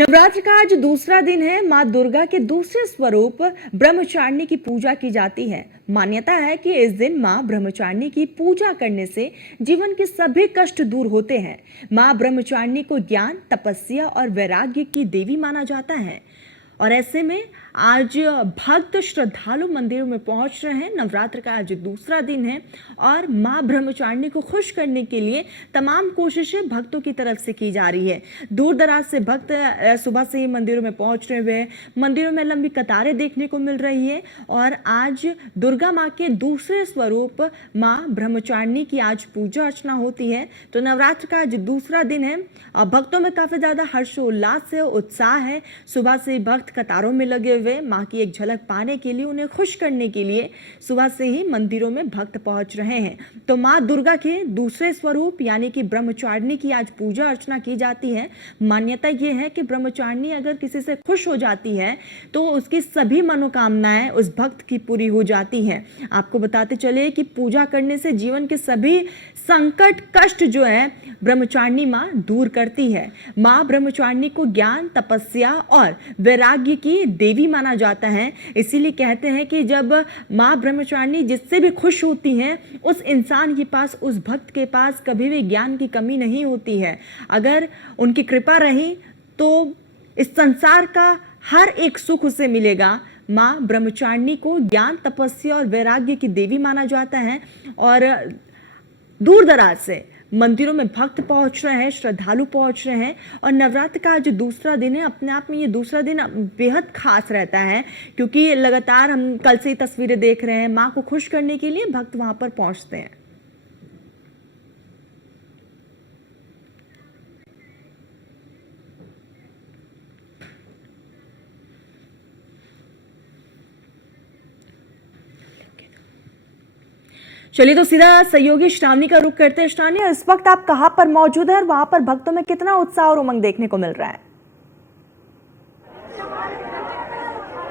नवरात्र का आज दूसरा दिन है। मां दुर्गा के दूसरे स्वरूप ब्रह्मचारिणी की पूजा की जाती है। मान्यता है कि इस दिन मां ब्रह्मचारिणी की पूजा करने से जीवन के सभी कष्ट दूर होते हैं। मां ब्रह्मचारिणी को ज्ञान, तपस्या और वैराग्य की देवी माना जाता है और ऐसे में आज भक्त श्रद्धालु मंदिरों में पहुंच रहे हैं। नवरात्र का आज दूसरा दिन है और मां ब्रह्मचारिणी को खुश करने के लिए तमाम कोशिशें भक्तों की तरफ से की जा रही है। दूर दराज से भक्त सुबह से ही मंदिरों में पहुंच रहे हुए हैं। मंदिरों में लंबी कतारें देखने को मिल रही है और आज दुर्गा माँ के दूसरे स्वरूप मां ब्रह्मचारिणी की आज पूजा अर्चना होती है। तो नवरात्र का आज दूसरा दिन है और भक्तों में काफी ज्यादा हर्षोल्लास है, उत्साह है। सुबह से ही भक्त कतारों में लगे हुए मां की एक झलक पाने के लिए, उन्हें खुश करने के लिए सुबह से ही मंदिरों में भक्त पहुंच रहे हैं। तो मां दुर्गा के दूसरे स्वरूप यानी कि ब्रह्मचारिणी की आज पूजा अर्चना की जाती है। मान्यता यह है कि ब्रह्मचारिणी अगर किसी से खुश हो जाती है तो उसकी सभी मनोकामनाएं उस भक्त की पूरी हो जाती हैं। आपको बताते चले कि पूजा करने से जीवन के सभी संकट, कष्ट जो है ब्रह्मचारिणी मां दूर करती है। मां ब्रह्मचारिणी को ज्ञान, तपस्या और वैराग्य की देवी माना जाता है। इसीलिए कहते हैं कि जब मां ब्रह्मचारिणी जिससे भी खुश होती हैं, उस इंसान के पास, उस भक्त के पास कभी भी ज्ञान की कमी नहीं होती है। अगर उनकी कृपा रही तो इस संसार का हर एक सुख उसे मिलेगा। मां ब्रह्मचारिणी को ज्ञान, तपस्या और वैराग्य की देवी माना जाता है और दूर दराज से मंदिरों में भक्त पहुंच रहे हैं, श्रद्धालु पहुंच रहे हैं और नवरात्र का आज दूसरा दिन है। अपने आप में ये दूसरा दिन बेहद खास रहता है क्योंकि लगातार हम कल से ही तस्वीरें देख रहे हैं। मां को खुश करने के लिए भक्त वहां पर पहुंचते हैं। चलिए तो सीधा सहयोगी श्रावणी का रुख करते हैं। श्रावणी, इस वक्त आप कहां पर मौजूद है और वहां पर भक्तों में कितना उत्साह और उमंग देखने को मिल रहा है?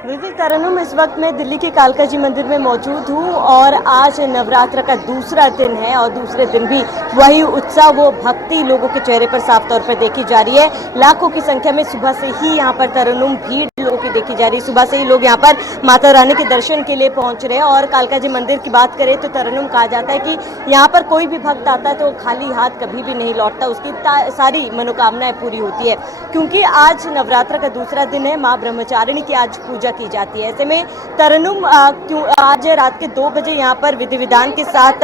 बिल्कुल तरन्नुम, इस वक्त मैं दिल्ली के कालका जी मंदिर में मौजूद हूँ और आज नवरात्र का दूसरा दिन है और दूसरे दिन भी वही उत्साह, वो भक्ति लोगों के चेहरे पर साफ तौर पर देखी जा रही है। लाखों की संख्या में सुबह से ही यहाँ पर तरन्नुम भीड़ लोगों की देखी जा रही है। सुबह से ही लोग यहाँ पर माता रानी के दर्शन के लिए पहुंच रहे हैं और कालका जी मंदिर की बात करें तो तरन्नुम कहा जाता है कि यहाँ पर कोई भी भक्त आता है तो खाली हाथ कभी भी नहीं लौटता, उसकी सारी मनोकामनाएं पूरी होती है। क्योंकि आज नवरात्र का दूसरा दिन है, माँ ब्रह्मचारिणी की आज पूजा की जाती है। ऐसे में तरन्नुम आज रात के 2 बजे यहाँ पर विधि विधान के साथ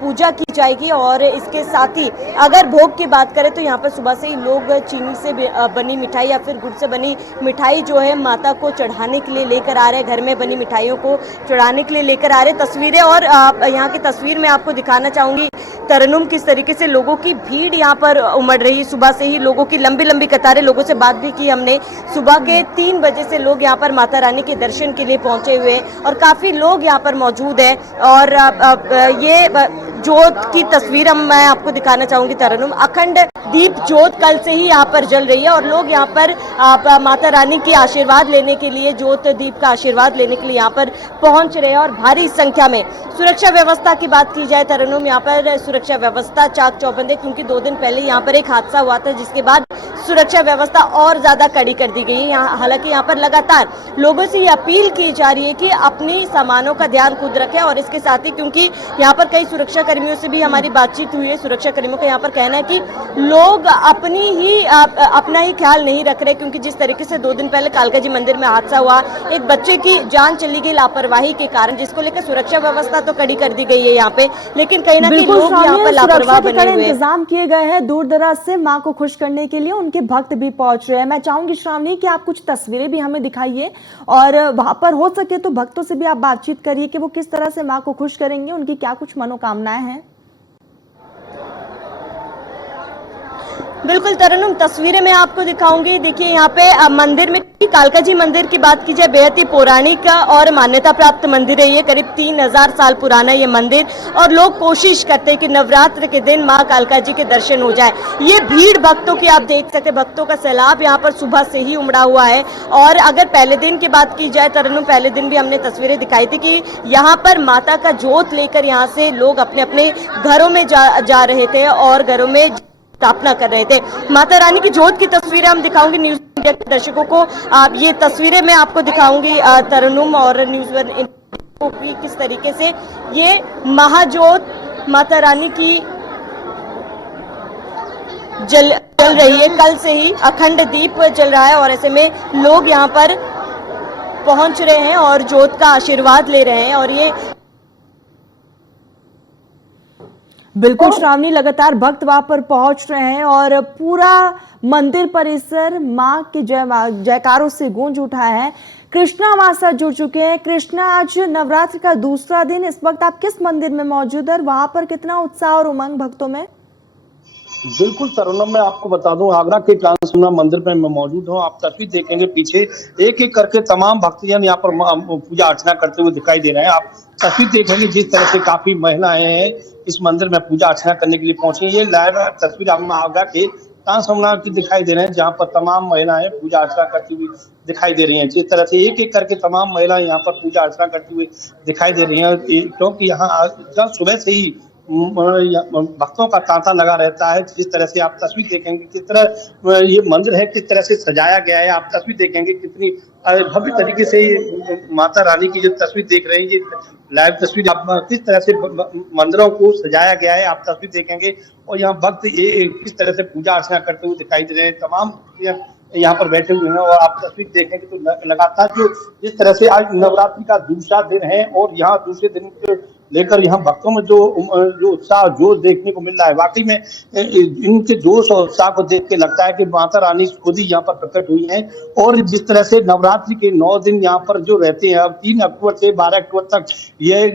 पूजा की जाएगी और इसके साथ ही अगर भोग की बात करें तो यहाँ पर सुबह से ही लोग चीनी से बनी मिठाई या फिर गुड़ से बनी मिठाई जो है माता को चढ़ाने के लिए लेकर आ रहे हैं। घर में बनी मिठाइयों को चढ़ाने के लिए लेकर आ रहे हैं। तस्वीरें और यहाँ की तस्वीर मैं आपको दिखाना चाहूंगी तरन्नुम, किस तरीके से लोगों की भीड़ यहाँ पर उमड़ रही है। सुबह से ही लोगों की लंबी लंबी कतारें, लोगों से बात भी की हमने। सुबह के 3 बजे से लोग यहाँ पर माता रानी के दर्शन के लिए पहुंचे हुए हैं और काफी लोग यहाँ पर मौजूद हैं और ये जोत की तस्वीर मैं आपको दिखाना चाहूंगी तरन्नुम। अखंड दीप जोत कल से ही यहाँ पर जल रही है और लोग यहाँ पर माता रानी की आशीर्वाद लेने के लिए, जोत दीप का आशीर्वाद लेने के लिए यहाँ पर पहुंच रहे हैं और भारी संख्या में सुरक्षा व्यवस्था की बात की जाए तरन्नुम, यहाँ पर सुरक्षा व्यवस्था चाक चौबंद है क्योंकि 2 दिन पहले यहाँ पर एक हादसा हुआ था जिसके बाद सुरक्षा व्यवस्था और ज्यादा कड़ी कर दी गई है। हालांकि यहाँ पर लगातार लोगों से ये अपील की जा रही है कि अपनी सामानों का ध्यान खुद रखें और इसके साथ ही क्योंकि यहाँ पर कई सुरक्षा कर्मियों से भी हमारी बातचीत हुई है, सुरक्षा कर्मियों का यहाँ पर कहना है कि लोग अपना ही ख्याल नहीं रख रहे क्योंकि जिस तरीके से 2 दिन पहले कालका जी मंदिर में हादसा हुआ, एक बच्चे की जान चली गई लापरवाही के कारण, जिसको लेकर सुरक्षा व्यवस्था तो कड़ी कर दी गई है यहाँ पे, लेकिन कहीं ना कहीं लोग यहाँ पर लापरवाह बने हुए हैं। इंतजाम किए गए हैं दूर दराज से माँ को खुश करने के लिए, उनके भक्त भी पहुंच रहे हैं। मैं चाहूंगी श्रावणी कि आप कुछ तस्वीरें भी हमें दिखाइए और वहां पर हो सके तो भक्तों से भी आप बातचीत करिए कि वो किस तरह से माँ को खुश करेंगे, उनकी क्या कुछ मनोकामनाएं हैं। बिल्कुल तरन्नुम, तस्वीरें मैं आपको दिखाऊंगी। देखिए यहाँ पे मंदिर में, कालका जी मंदिर की बात की जाए, बेहद ही पौराणिक और मान्यता प्राप्त मंदिर है ये। करीब 3000 साल पुराना ये मंदिर और लोग कोशिश करते हैं कि नवरात्र के दिन माँ कालका जी के दर्शन हो जाए। ये भीड़ भक्तों की आप देख सकते हैं, भक्तों का सैलाब यहाँ पर सुबह से ही उमड़ा हुआ है। और अगर पहले दिन की बात की जाए तरन्नुम, पहले दिन भी हमने तस्वीरें दिखाई थी कि यहाँ पर माता का जोत लेकर यहाँ से लोग अपने अपने घरों में जा रहे थे और घरों में स्थापना कर रहे थे। माता रानी की जोत की तस्वीरें हम दिखाऊंगी न्यूज इंडिया के दर्शकों को। आप ये तस्वीरें मैं आपको दिखाऊंगी तरन्नुम और न्यूज वन को कि किस तरीके से ये महाजोत माता रानी की जल रही है। कल से ही अखंड दीप जल रहा है और ऐसे में लोग यहाँ पर पहुंच रहे हैं और जोत का आशीर्वाद ले रहे हैं। और ये बिल्कुल श्रावणी, लगातार भक्त वहां पर पहुंच रहे हैं और पूरा मंदिर परिसर मां के जयकारों से गूंज उठा है। कृष्णा हमारे साथ जुड़ चुके हैं। कृष्णा, आज नवरात्र का दूसरा दिन, इस वक्त आप किस मंदिर में मौजूद है और वहां पर कितना उत्साह और उमंग भक्तों में? बिल्कुल तरन्नुम, मैं आपको बता दूं, आगरा के ट्रांसफॉर्मर मंदिर में मैं मौजूद हूं। आप तस्वीर देखेंगे पीछे एक एक करके तमाम भक्तजन यहाँ पर पूजा अर्चना करते हुए दिखाई दे रहे हैं। आप तस्वीर देखेंगे जिस तरह से काफी महिलाएं हैं इस मंदिर में पूजा अर्चना करने के लिए पहुंची। ये लाइव तस्वीर हम आगरा के ट्रांसफॉर्मर की दिखाई दे रहे हैं जहाँ पर तमाम महिलाएं पूजा अर्चना करती हुई दिखाई दे रही हैं। जिस तरह से एक एक करके तमाम महिलाएं यहाँ पर पूजा अर्चना करती हुई दिखाई दे रही हैं, क्योंकि यहाँ सुबह से ही भक्तों का तांता लगा रहता है। जिस तरह से आप तस्वीर देखेंगे किस तरह ये मंदिर है, किस तरह से सजाया गया है। आप तस्वीर देखेंगे कितनी भव्य तरीके से माता रानी की जो तस्वीर देख रहे हैं, ये लाइव तस्वीर आप किस तरह से मंदिरों को सजाया गया है आप तस्वीर देखेंगे। और यहाँ भक्त ये किस तरह से पूजा अर्चना करते हुए दिखाई दे रहे हैं। तमाम यहाँ पर बैठे हुए हैं और आप तस्वीर देखेंगे तो लगातार जो जिस तरह से आज नवरात्रि का दूसरा दिन है और यहाँ दूसरे दिन लेकर यहाँ भक्तों में जो उत्साह जोश देखने को मिल रहा है, वाकई में इनके जोश और उत्साह को देख के लगता है कि माता रानी खुद ही यहाँ पर प्रकट हुई हैं। और जिस तरह से नवरात्रि के 9 दिन यहाँ पर जो रहते हैं, अब 3 अक्टूबर से 12 अक्टूबर तक ये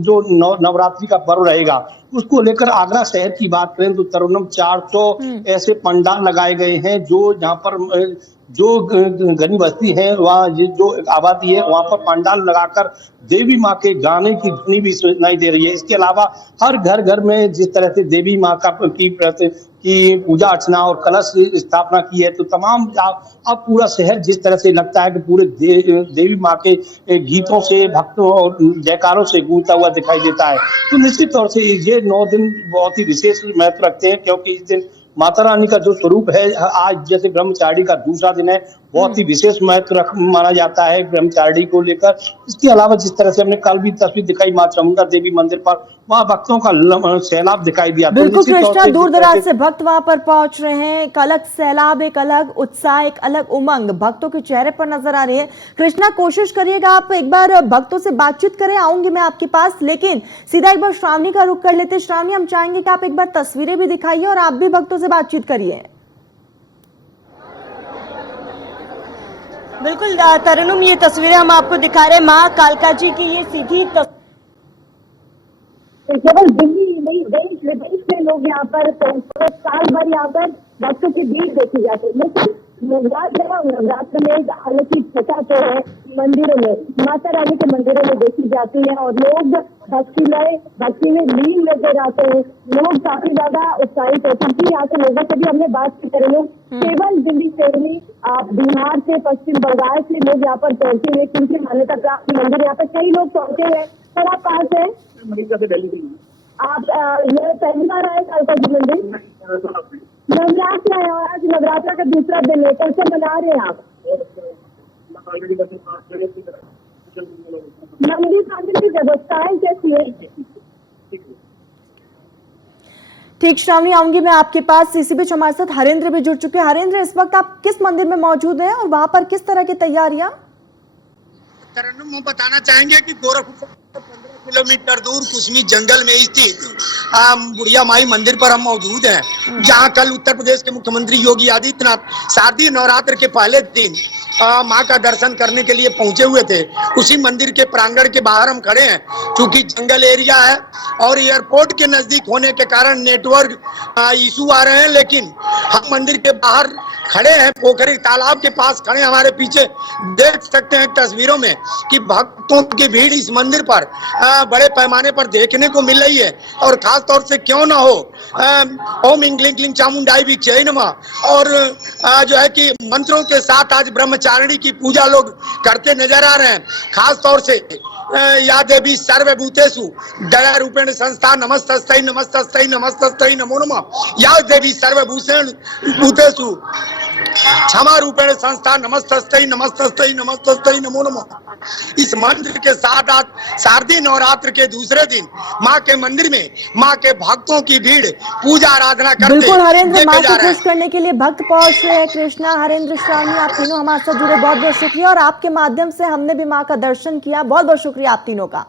जो नवरात्रि का पर्व रहेगा, उसको लेकर आगरा शहर की बात करें तो तरन्नुम 400 ऐसे पंडाल लगाए गए हैं जो यहाँ पर जो गनी बस्ती है, वहाँ जो आबादी है वहाँ पर पंडाल लगाकर देवी माँ के गाने की ध्वनि भी सुनाई दे रही है। इसके अलावा हर घर घर में जिस तरह से देवी माँ की पूजा अर्चना और कलश स्थापना की है, तो तमाम अब पूरा शहर जिस तरह से लगता है कि पूरे देवी माँ के गीतों से, भक्तों और जयकारों से गूंजता हुआ दिखाई देता है। तो निश्चित तौर से ये 9 दिन बहुत ही विशेष महत्व रखते हैं, क्योंकि इस दिन माता रानी का जो स्वरूप है, आज जैसे ब्रह्मचारिणी का दूसरा दिन है, बहुत ही विशेष महत्व माना जाता है ब्रह्मचारिणी को लेकर। इसके अलावा जिस तरह से हमने कल भी तस्वीर दिखाई मां चामुंडा देवी मंदिर पर, वहाँ भक्तों का सैलाब दिखाई दिया। बिल्कुल कृष्णा, दूर दराज से भक्त वहां पर पहुंच रहे हैं। एक अलग सैलाब, एक अलग उत्साह, एक अलग उमंग भक्तों के चेहरे पर नजर आ रही है। कृष्णा, कोशिश करिएगा आप एक बार भक्तों से बातचीत करें, आऊंगी मैं आपके पास, लेकिन सीधा एक बार श्रावणी का रुख कर लेते। श्रावणी, हम चाहेंगे कि आप एक बार तस्वीरें भी दिखाइए और आप भी भक्तों से बातचीत करिए। बिल्कुल तरन्नुम, ये तस्वीरें हम आपको दिखा रहे हैं माँ कालका जी की। ये सीधी केवल दिल्ली ही नहीं, देश विदेश में लोग यहाँ पर साल भर यहाँ पर भक्तों की भीड़ देखी जाती है। लेकिन नवरात्र में एक अलग ही छटा तो है मंदिरों में, माता रानी के मंदिरों में देखी जाती है और लोग भक्ति में लीन नजर आते हैं। लोग काफी ज्यादा उत्साहित है, क्योंकि यहाँ के लोगों से भी हमने बात की करें। केवल दिल्ली से नहीं, आप बिहार से, पश्चिम बंगाल से लोग यहाँ पर पहुंचे हैं, क्योंकि मान्यता प्राप्त मंदिर यहाँ पर कई लोग पहुंचे हैं। सर, आप कहाँ से? आप ये पहली बार आए कालका जी मंदिर? नवरात्र है और आज नवरात्र का दूसरा दिन है, कैसे मना रहे हैं आप? मंदिर कांदिर की व्यवस्थाएं कैसी है? ठीक श्रावणी, आऊंगी मैं आपके पास। इसी बीच हमारे साथ हरेंद्र भी जुड़ चुके हैं। हरेंद्र, इस वक्त आप किस मंदिर में मौजूद हैं और वहां पर किस तरह की तैयारियां? तरन्नुम, हम बताना चाहेंगे कि गोरखपुर 15 किलोमीटर दूर कुसमी जंगल में स्थित बुढ़िया माई मंदिर पर हम मौजूद हैं, जहां कल उत्तर प्रदेश के मुख्यमंत्री योगी आदित्यनाथ शारदीय नवरात्र के पहले दिन मां का दर्शन करने के लिए पहुंचे हुए थे। उसी मंदिर के प्रांगण के बाहर हम खड़े हैं। चूंकि जंगल एरिया है और एयरपोर्ट के नजदीक होने के कारण नेटवर्क इशू आ रहे हैं, लेकिन हम मंदिर के बाहर खड़े हैं, पोखरी तालाब के पास खड़े। हमारे पीछे देख सकते हैं तस्वीरों में कि भक्तों की भीड़ इस मंदिर पर बड़े पैमाने पर देखने को मिल रही है। और खास तौर से क्यों ना हो, ओम इंग क्लिंग क्लिंग चामुंडाई भी चय नमः और जो है कि मंत्रों के साथ आज ब्रह्मचारी ब्रह्मचारिणी की पूजा लोग करते नजर आ रहे हैं। खास तौर से या देवी सर्वभूतेषु दया रूपेण संस्था नमस्तस्यै नमस्तस्यै नमस्तस्यै नमो नमः। या देवी सर्वभूषण भूतेषु क्षमा रूपेण संस्था नमस्तस्यै नमस्तस्यै नमस्तस्यै नमो नमः। इस मंत्र के साथ आज शारदीय नवरात्र के दूसरे दिन मां के मंदिर में मां के भक्तों की भीड़ पूजा आराधना करते बिल्कुल हरेंद्र, मां देखे जा को रहे खुश हैं। करने के लिए भक्त पहुंच रहे हैं। कृष्णा, हरेंद्र, श्रावणी, आप तीनों हमारे साथ जुड़े, बहुत बहुत शुक्रिया। और आपके माध्यम से हमने भी मां का दर्शन किया, बहुत बहुत शुक्रिया आप तीनों का।